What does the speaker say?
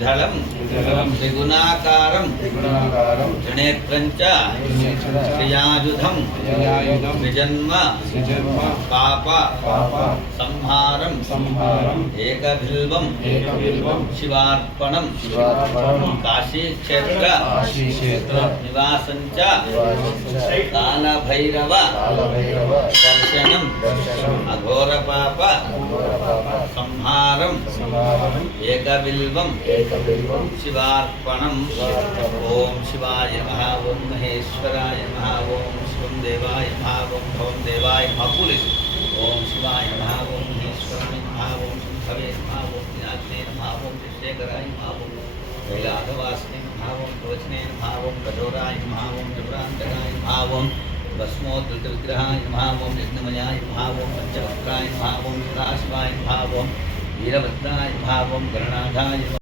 विधलं त्रिगुणाकारं त्रिनेत्रं च त्रियायुधं त्रिजन्म पाप संहारं एकबिल्वं शिवार्पणं काशीक्षेत्र निवासं च कालभैरव दर्शनं अघोरपाप संहारं एकबिल्वं शिवार्पणं। ओम शिवाय नमः, ओम महेश्वराय नमः, ओम शिवं देवाय नमः, ओम भवं देवाय नमः। ओम शिवाय नमः, ओम महेश्वराय नमः, ओम शंभवे नमः, ओम विनाशने नमः, ओम ऋषेकराय नमः, ओम कैलासवासिने नमः, ओम कवचने नमः, ओम कठोराय नमः, ओम त्रिपुरान्तकाय नमः, ओम भस्मोद्धृतविग्रहाय नमः, ओम यज्ञमयाय नमः, ओम पंचवक्त्राय नमः, ओम सदाशिवाय नमः, ओम वीरभद्राय नमः, ओम गणनाथाय नमः।